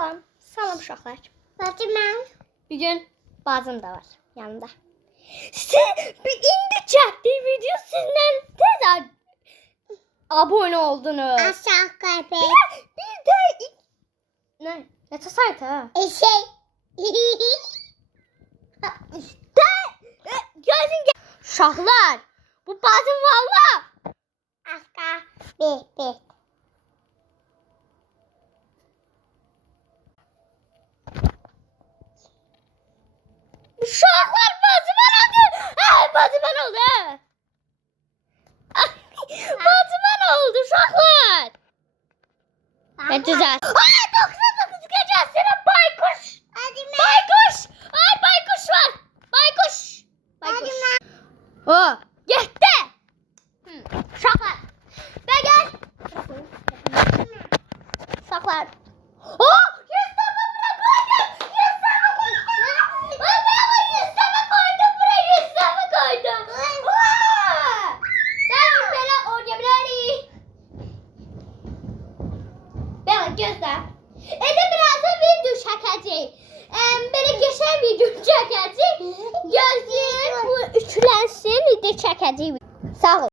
Salam. Salam uşaqlar. Bacım ben. Bir gün bacım da var yanında. İndi çəkdiyi video sizlə tez abone oldunuz. Aşağı köpek. Bir de ne saydı ha? Şey. Gözün uşaqlar. Bu bacım valla. Aşağı. Bir. Uşaqlar bacıman oldu. Ay bacıman oldu. Bacıman oldu uşaqlar. Ben düzelt. Ay 99 gecəsinin baykuş. Hadi ben. Baykuş. Ay baykuş var. Baykuş. Hadi ben. O gitti. Uşaqlar. Ve gel. Uşaqlar. Oh 100 tane bura koydum. 100 tane koydum. Ben 100 tane koydum buraya. 100 tane koydum. Ben belə oynayabilirim. Belə gözlə. Elə birazdan video çəkəcək. Belə geçən video çəkəcək. Gözləyir bu üçlənsin, video çəkəcək. Sağ ol.